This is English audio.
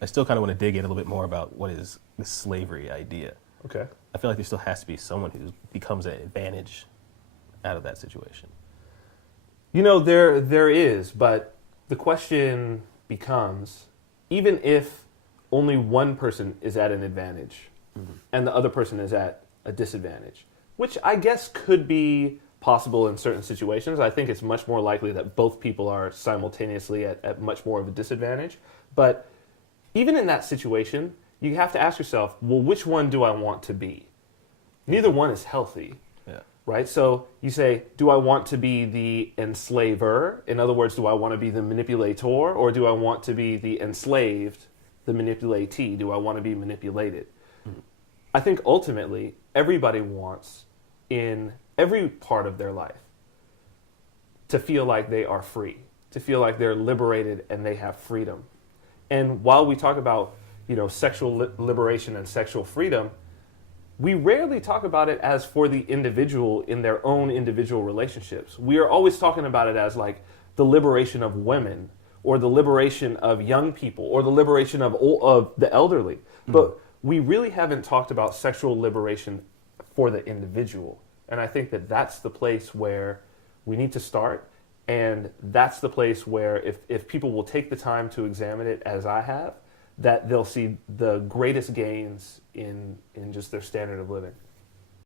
I still kind of want to dig in a little bit more about what is the slavery idea. Okay. I feel like there still has to be someone who becomes an advantage out of that situation. There is, but the question becomes, even if only one person is at an advantage and the other person is at a disadvantage, which I guess could be possible in certain situations. I think it's much more likely that both people are simultaneously at much more of a disadvantage. But even in that situation, you have to ask yourself, well, which one do I want to be? Neither one is healthy. Yeah. Right? So you say, do I want to be the enslaver? In other words, do I want to be the manipulator? Or do I want to be the enslaved, the manipulatee? Do I want to be manipulated? I think ultimately, everybody wants, in every part of their life, to feel like they are free, to feel like they're liberated and they have freedom. And while we talk about, sexual liberation and sexual freedom, we rarely talk about it as for the individual in their own individual relationships. We are always talking about it as like the liberation of women or the liberation of young people or the liberation of the elderly. But we really haven't talked about sexual liberation for the individual. And I think that that's the place where we need to start. And that's the place where if people will take the time to examine it as I have, that they'll see the greatest gains in just their standard of living.